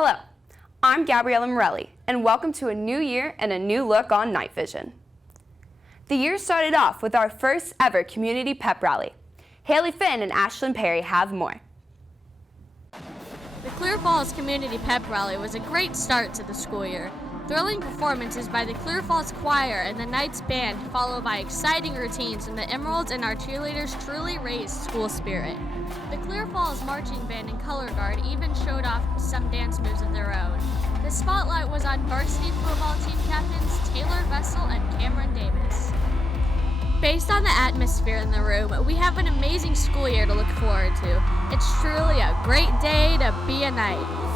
Hello, I'm Gabriella Morelli, and welcome to a new year and a new look on Night Vision. The year started off with our first ever community pep rally. Haley Finn and Ashlyn Perry have more. The Clear Falls Community Pep Rally was a great start to the school year. Thrilling performances by the Clear Falls Choir and the Knights Band, followed by exciting routines from the Emeralds and our cheerleaders, truly raised school spirit. The Clear Falls Marching Band and Color Guard even showed off some dance moves of their own. The spotlight was on varsity football team captains Taylor Vessel and Cameron Davis. Based on the atmosphere in the room, we have an amazing school year to look forward to. It's truly a great day to be a Knight.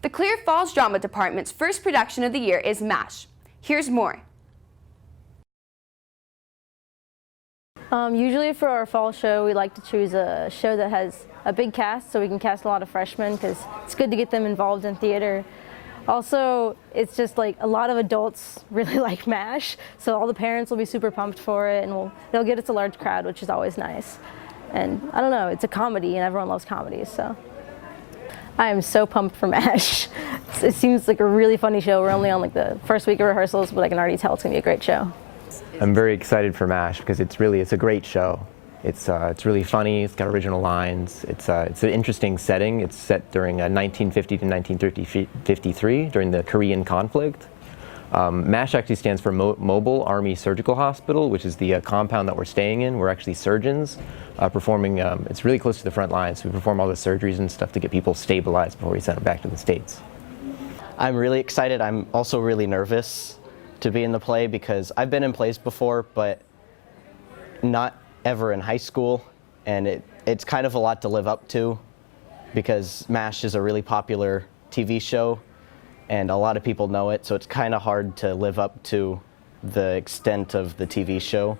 The Clear Falls Drama Department's first production of the year is MASH. Here's more. Usually for our fall show, we like to choose a show that has a big cast so we can cast a lot of freshmen because it's good to get them involved in theater. Also, it's just like a lot of adults really like MASH, so all the parents will be super pumped for it and they'll get us a large crowd, which is always nice. And I don't know, it's a comedy and everyone loves comedies, so. I am so pumped for MASH. It seems like a really funny show. We're only on like the first week of rehearsals, but I can already tell it's gonna be a great show. I'm very excited for MASH because it's a great show. It's really funny. It's got original lines. It's an interesting setting. It's set during 1950 to 1953 during the Korean conflict. MASH actually stands for Mobile Army Surgical Hospital, which is the compound that we're staying in. We're actually surgeons performing, it's really close to the front lines. So we perform all the surgeries and stuff to get people stabilized before we send them back to the States. I'm really excited. I'm also really nervous to be in the play because I've been in plays before, but not ever in high school. And it's kind of a lot to live up to because MASH is a really popular TV show and a lot of people know it, so it's kind of hard to live up to the extent of the TV show.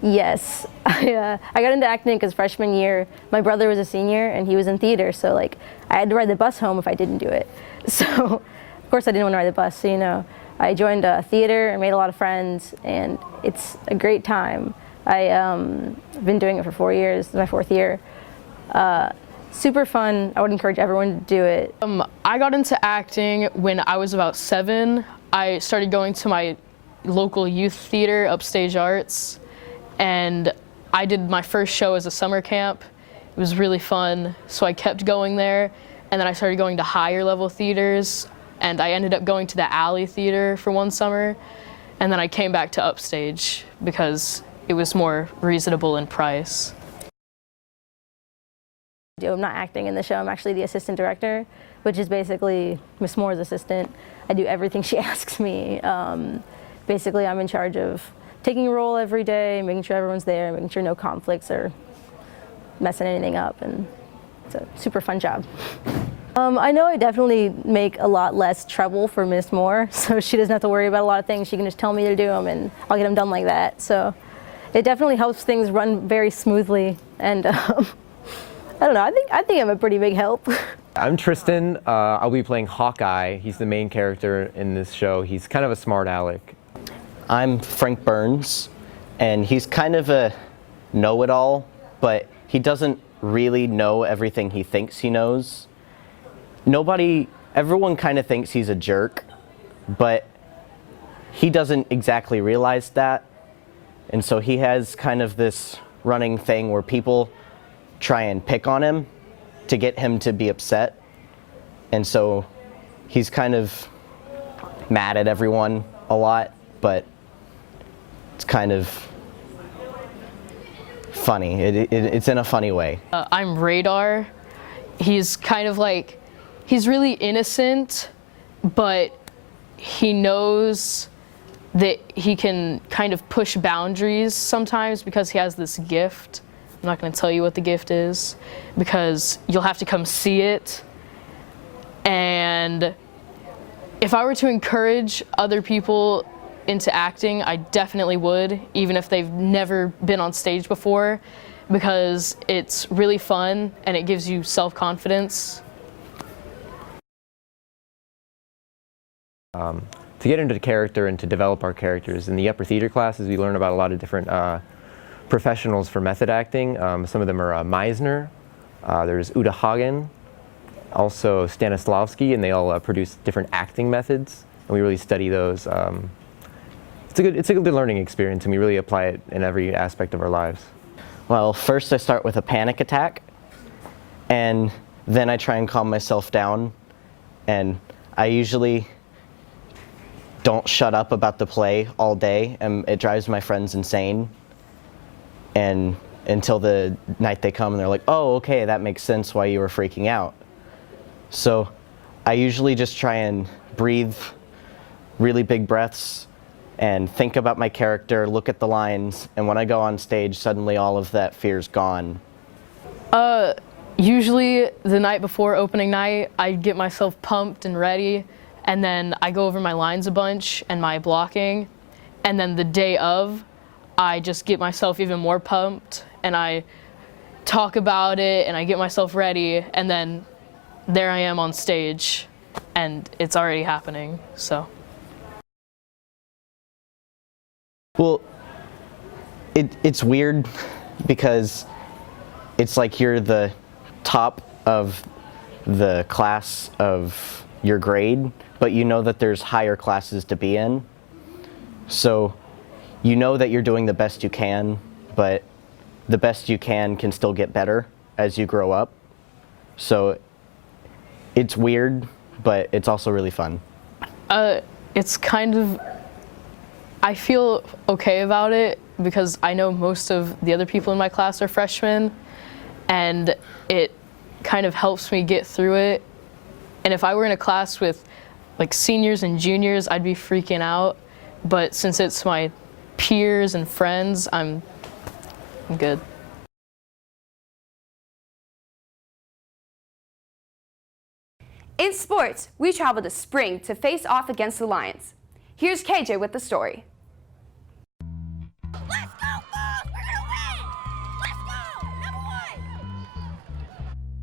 Yes, I got into acting because freshman year, my brother was a senior and he was in theater, so like I had to ride the bus home if I didn't do it. So of course I didn't want to ride the bus, so you know, I joined a theater and made a lot of friends, and it's a great time. I've been doing it for 4 years, this is my 4th year. Super fun. I would encourage everyone to do it. I got into acting when I was about 7. I started going to my local youth theater, Upstage Arts, and I did my first show as a summer camp. It was really fun, so I kept going there, and then I started going to higher level theaters, and I ended up going to the Alley Theater for one summer, and then I came back to Upstage because it was more reasonable in price. I'm not acting in the show, I'm actually the assistant director, which is basically Miss Moore's assistant. I do everything she asks me. Basically, I'm in charge of taking a role every day, making sure everyone's there, making sure no conflicts or messing anything up, and it's a super fun job. I know I definitely make a lot less trouble for Miss Moore, so she doesn't have to worry about a lot of things. She can just tell me to do them, and I'll get them done like that. So it definitely helps things run very smoothly, and I don't know, I think I'm a pretty big help. I'm Tristan. I'll be playing Hawkeye. He's the main character in this show. He's kind of a smart aleck. I'm Frank Burns, and he's kind of a know-it-all, but he doesn't really know everything he thinks he knows. Everyone kind of thinks he's a jerk, but he doesn't exactly realize that. And so he has kind of this running thing where people try and pick on him to get him to be upset. And so he's kind of mad at everyone a lot, but it's kind of funny. It's in a funny way. I'm Radar. He's kind of like, he's really innocent, but he knows that he can kind of push boundaries sometimes because he has this gift. I'm not going to tell you what the gift is because you'll have to come see it. And if I were to encourage other people into acting, I definitely would, even if they've never been on stage before, because it's really fun and it gives you self-confidence. To get into the character and to develop our characters, in the upper theater classes, we learn about a lot of different professionals for method acting. Some of them are Meisner, there's Uta Hagen, also Stanislavski, and they all produce different acting methods, and we really study those. It's a good learning experience, and we really apply it in every aspect of our lives. Well, first I start with a panic attack, and then I try and calm myself down, and I usually don't shut up about the play all day, and it drives my friends insane. And until the night they come and they're like, oh, okay, that makes sense why you were freaking out. So I usually just try and breathe really big breaths and think about my character, look at the lines, and when I go on stage, suddenly all of that fear's gone. Usually the night before opening night, I get myself pumped and ready, and then I go over my lines a bunch and my blocking, and then the day of, I just get myself even more pumped, and I talk about it, and I get myself ready, and then there I am on stage, and it's already happening, so. Well, it's weird because it's like you're the top of the class of your grade, but you know that there's higher classes to be in. So you know that you're doing the best you can, but the best you can still get better as you grow up. So it's weird, but it's also really fun. It's kind of, I feel okay about it because I know most of the other people in my class are freshmen, and it kind of helps me get through it. And if I were in a class with like seniors and juniors, I'd be freaking out. But since it's my peers and friends, I'm good. In sports, we travel to spring to face off against the Lions. Here's KJ with the story. Let's go, Bulls! We're gonna win! Let's go! Number one!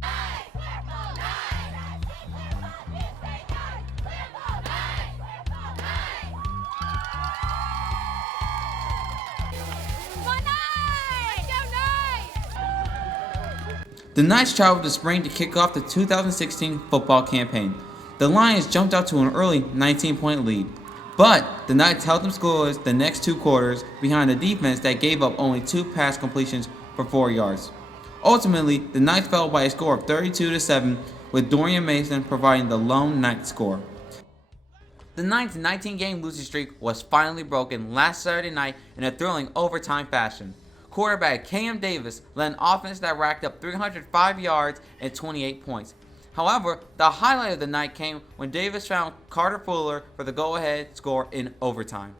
Nice! Purple nice! Purple nice! Purple nice! Come on, nice! Go, nice! The Knights traveled to spring to kick off the 2016 football campaign. The Lions jumped out to an early 19-point lead, but the Knights held them scoreless the next two quarters behind a defense that gave up only 2 pass completions for 4 yards. Ultimately, the Knights fell by a score of 32-7, with Dorian Mason providing the lone Knight score. The Knights' 19-game losing streak was finally broken last Saturday night in a thrilling overtime fashion. Quarterback Cam Davis led an offense that racked up 305 yards and 28 points. However, the highlight of the night came when Davis found Carter Fuller for the go-ahead score in overtime.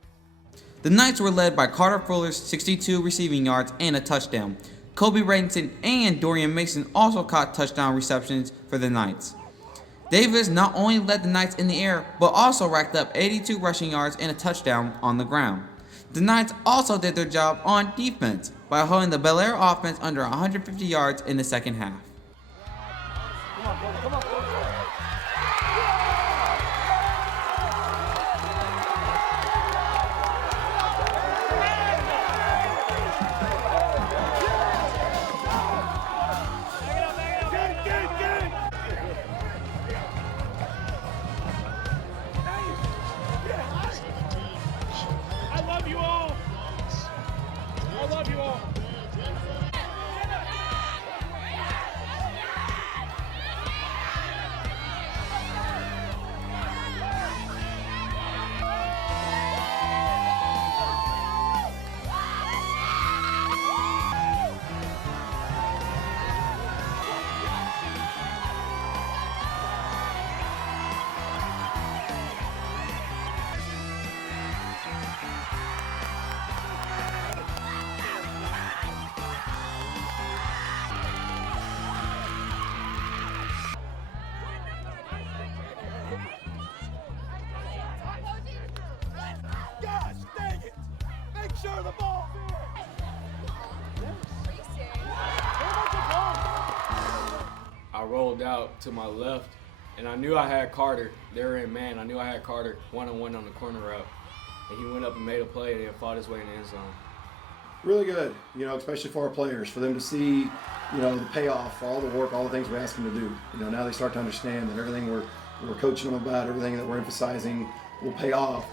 The Knights were led by Carter Fuller's 62 receiving yards and a touchdown. Kobe Bradenton and Dorian Mason also caught touchdown receptions for the Knights. Davis not only led the Knights in the air, but also racked up 82 rushing yards and a touchdown on the ground. The Knights also did their job on defense by holding the Bel Air offense under 150 yards in the second half. I love you all. I love you all. sure the ball. I rolled out to my left, and I knew I had Carter. They were in man. I knew I had Carter one-on-one on the corner route. And he went up and made a play and then fought his way in the end zone. Really good, especially for our players, for them to see, the payoff for all the work, all the things we ask them to do. Now they start to understand that everything we're coaching them about, everything that we're emphasizing will pay off.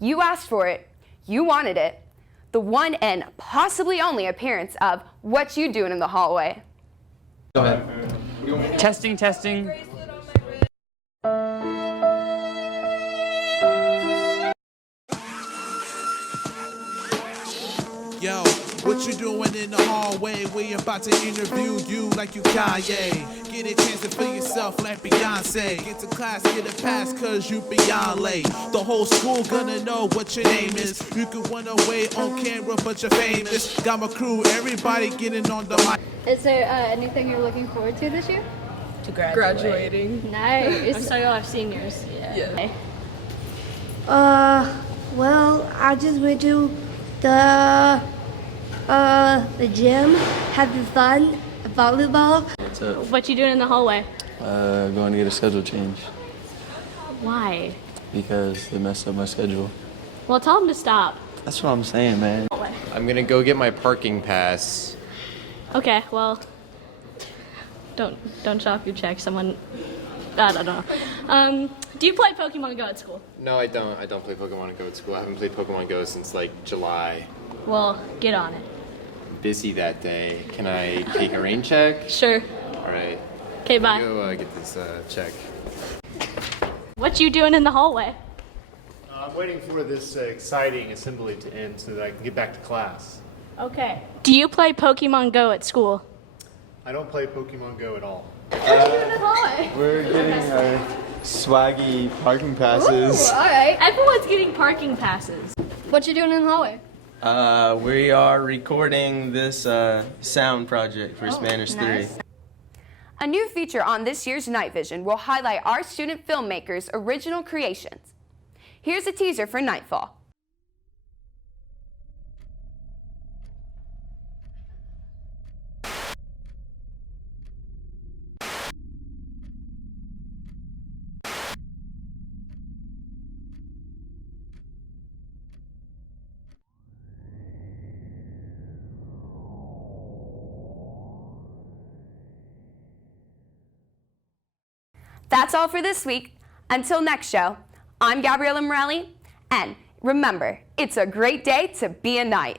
You asked for it. You wanted it. The one and possibly only appearance of What You Doing in the Hallway. Go ahead. Testing, testing. Yo, what you doing in the hallway? We about to interview you like you Kanye. Get a chance to feel yourself like Beyonce. Get to class, get a pass cause you beyond late. The whole school gonna know what your name is. You can run away on camera but you're famous. Got my crew, everybody getting on the mic. Is there anything you're looking forward to this year? To graduating. Nice. I'm sorry, you'll have seniors. Yeah. Well, I just went to the gym, having fun, volleyball. What's up? What you doing in the hallway? Going to get a schedule change Why? because they messed up my schedule. Well, tell them to stop. That's what I'm saying, man. I'm gonna go get my parking pass. Okay, well, don't show off your check. Someone, I don't know. Do you play Pokemon Go at school? No, I don't. I don't play Pokemon Go at school. I haven't played Pokemon Go since like July. Well, get on it. Busy that day. Can I take a rain check? Sure. All right. Okay, bye. Go get this check. What you doing in the hallway? I'm waiting for this exciting assembly to end so that I can get back to class. Okay. Do you play Pokemon Go at school? I don't play Pokemon Go at all. What you doing in the hallway? We're getting our swaggy parking passes. All right. Everyone's getting parking passes. What you doing in the hallway? We are recording this sound project for Spanish 3. A new feature on this year's Night Vision will highlight our student filmmakers' original creations. Here's a teaser for Nightfall. That's all for this week. Until next show, I'm Gabriella Morelli, and remember, it's a great day to be a Knight.